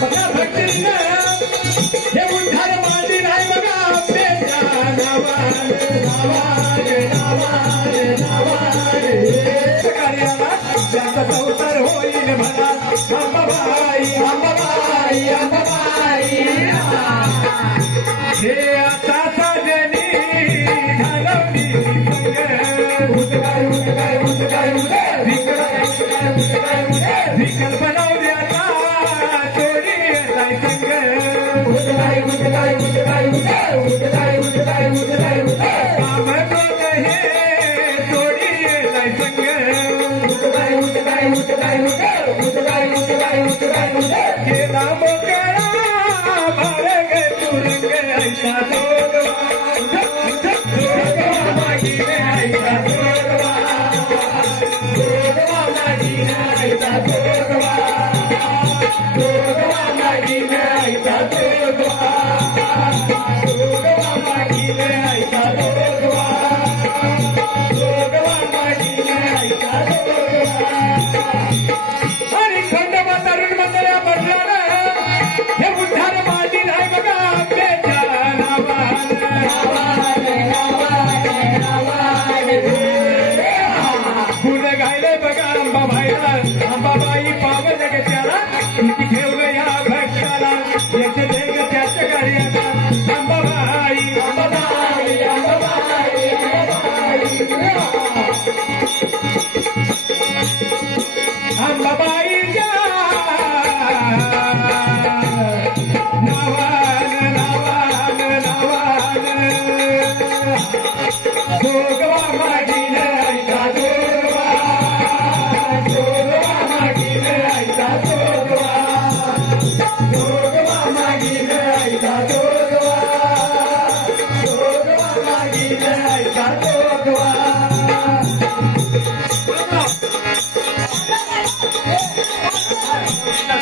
बघा भक्तीनं हे उद्धार मांडी नाही बघा आंब्याच्या नावाने नावाने नावाने नावाने कार्याला त्याचा संसार होईल म्हणा अंबाबाई अंबाबाई अंबाबाई हे आता साजनी घालवली विकल बनवल्याचा तोडी येताय संग काम कोण हे तोडी येताय संग केला मोकळा भारग तुरंग ऐसा आणि खंडोबा तरुण मंडळा म्हटलं हे उद्धार मांडी नाही बघा आंब्याच्या नावाने गुण गायले बघा अंबाबाईला अंबाबाई पावन त्याला किती ठेवलं या भक्ताला याचे देग त्याच्या कार्याला अंबाबाई अंबाबाई अंबाबाई अंबाबाईच्या नावान नावान नावान जोगवा मागीने ऐका जोगवा जोगवा मागीने ऐका जोगवा जोगवा मागीने ऐका जोगवा जोगवा मागीने ऐका जोगवा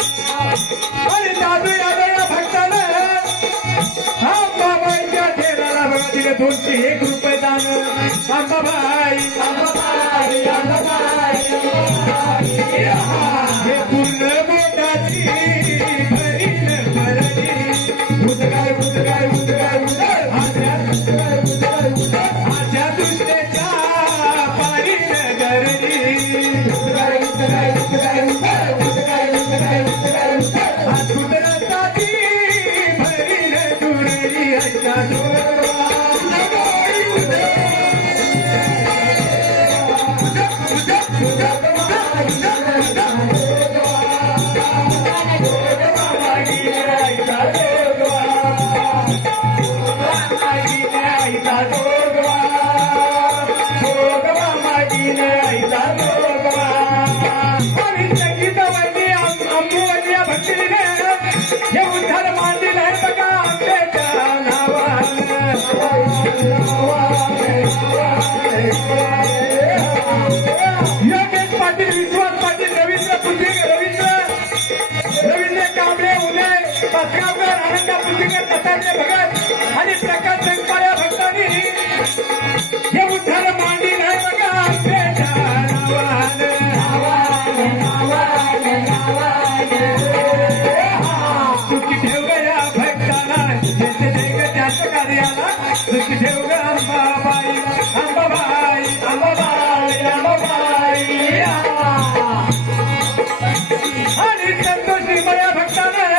आणि दादू यादव या भक्तानं अंबाबाईच्या ठेराला बघा दिले 201 रुपये दान अंबाबाई अंबाबाई अंबाबाई हे पूर्ण बोटाची भरीन भरली उदगार उदगार उदगार उदगार आज्या दुसऱ्याच्या पारीन गरली उदगार उदगार उदगार उदगार कुदरताची भरीन दुरडी ऐका हे उद्धार मांडी नाही बघा आंब्याच्या योगेश पाटील विश्वास पाटील रवींद्र पुंजिकर रवींद्र कांबळे उन्हे पासगावकर आनंदा पुंजिकर कसारचे भगत आणि प्रकाश संपाळ्या भक्तांनी हे उद्धार मांडी नाही बघा आंब्याच्या सुखी ठेव या भक्ताला त्याचे देग त्याच्या कार्याला सुखी ठेव ग अंबाबाई अंबाबाई अंबाबाई अंबाबाई आणि संतोषी या भक्तानं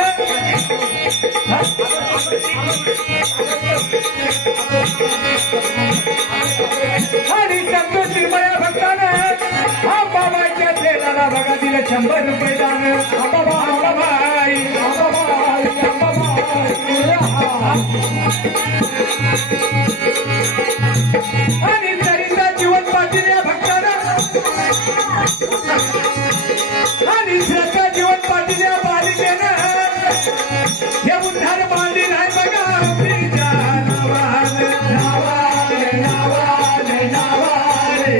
आणि संतोषी या भक्तानं अंबाबाईच्या ठेलाला बघा दिले 100 रुपये दान अंबाबाई अंबाबाई आणि तरीचा जीवन पाटील या भक्तानं आणि श्रद्धा जीवन पाटील या बालिकेनं हे उद्धार मांडी नाही बघा आंब्याच्या नावाने नावाने नावाने नावाने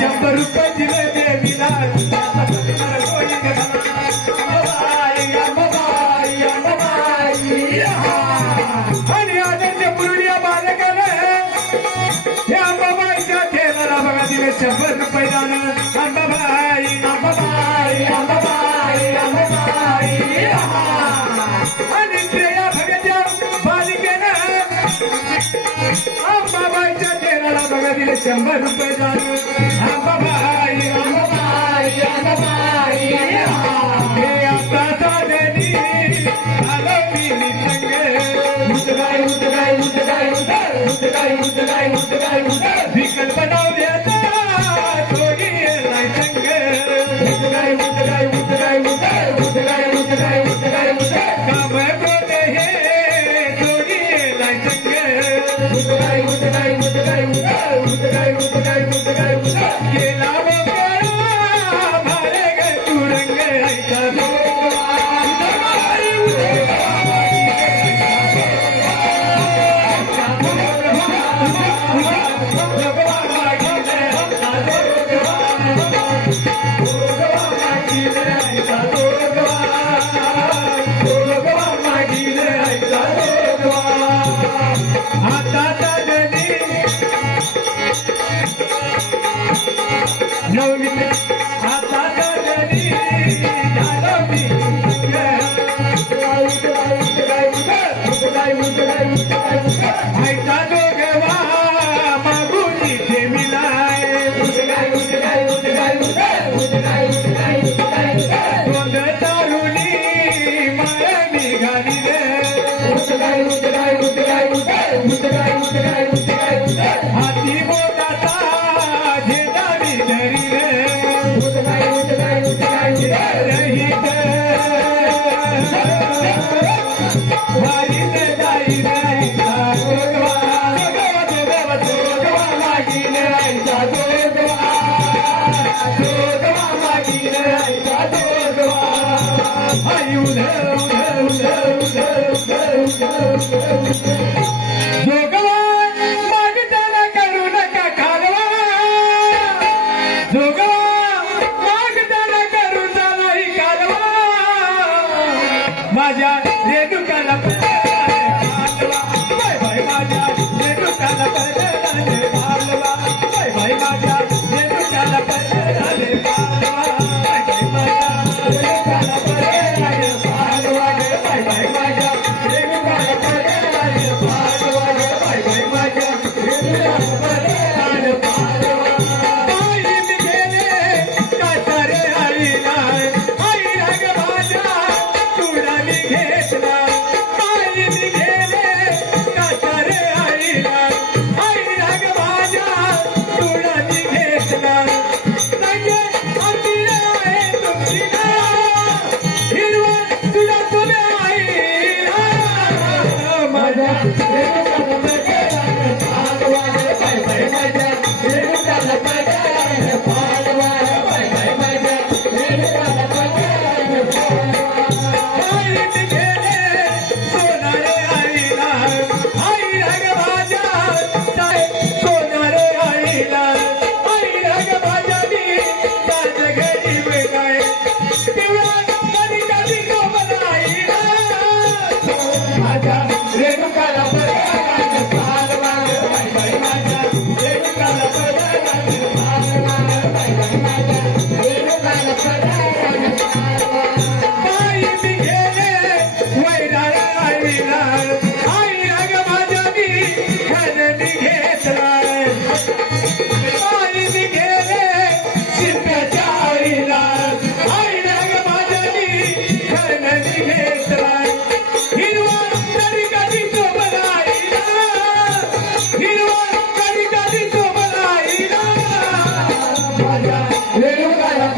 100 रुपये दिले देवीला आणि आनंद पुरुलिया बालकाला हे अंबाबाईच्या ठेवाला बघा दिले 100 रुपये दान अंबाबाई अंबाबाई अंबाबाई अंबाबाई 100 रुपये झालं आंबाबाई आंबाबाई आंबाबाई हे आता साधनी आलो मी निसंग उठगाय उठगाय उठगाय उठगाय उठगाय उठगाय उठगाय विकल्प बनवल्याचा थोडी येलाय संग उठगाय उठगाय उठगाय उठगाय उठगाय उठगाय उठगाय उठगाय काम कोते हे थोडी येलाय संग उठगाय उठगाय उठगाय उठगाय उठगाय उठगाय उठगाय गेला मोकळा भारे ग तू रंग ऐका हाती बोटाचा घेतानी धरी रहित वारीत जाई रायचा जोगवा जोगवा जोगवा मागीन रायचा जोगवा जोगवा मागीन रायचा जोगवा आई उध उध उध उध उध जोगवा मागताना करू नका कालवा जोगवा मागताना करू नाही कालवा माझ्या रेणुकाला पालवा बाय बाय माझ्या रेणुकाला पडले पालवा बाय बाय माझ्या रेणुकाला पडले पालवा बाय बाय माझ्या रेणुकाला पडले पालवा बाय बाय माझ्या रेणुकाला पडले पालवा बाय बाय माझ्या रेणुकाला पडले पालवा आई मी गेले कातारे आईला आई राग माझ्या तुडानी घेतला आई मी गेले कातारे आईला आई राग माझ्या तुडानी घेतला संगे आमची आहे तुमची हिरवा तुला तुला आईला माझ्या रेणुकाला पडले पालवा बाय बाय माझ्या रेणुकाला पडले पालवा बाय बाय माझ्या रेणुकाला पडले पालवा आई मी गेले सोनारे आईला आई राग माझ्या सोनारे आईला आई राग माझ्या मी ताज घरी बेगाय पिवळा कधी कधी कोमल आईला माझ्या रेणुकाला पडले पालवा बाय बाय माझ्या रेणुकाला पडले पालवा बाय बाय माझ्या रेणुकाला पडले पालवा आई मी गेले वैराळ आईला आई राग माझ्या मी खणनी घेतला आई मी गेले शिंप्याच्या आईला आई राग माझ्या मी खणनी घेतला हिरवा कधी कधी कोमल आईला हिरवा कधी कधी कोमल आईला माझ्या रेणुकाला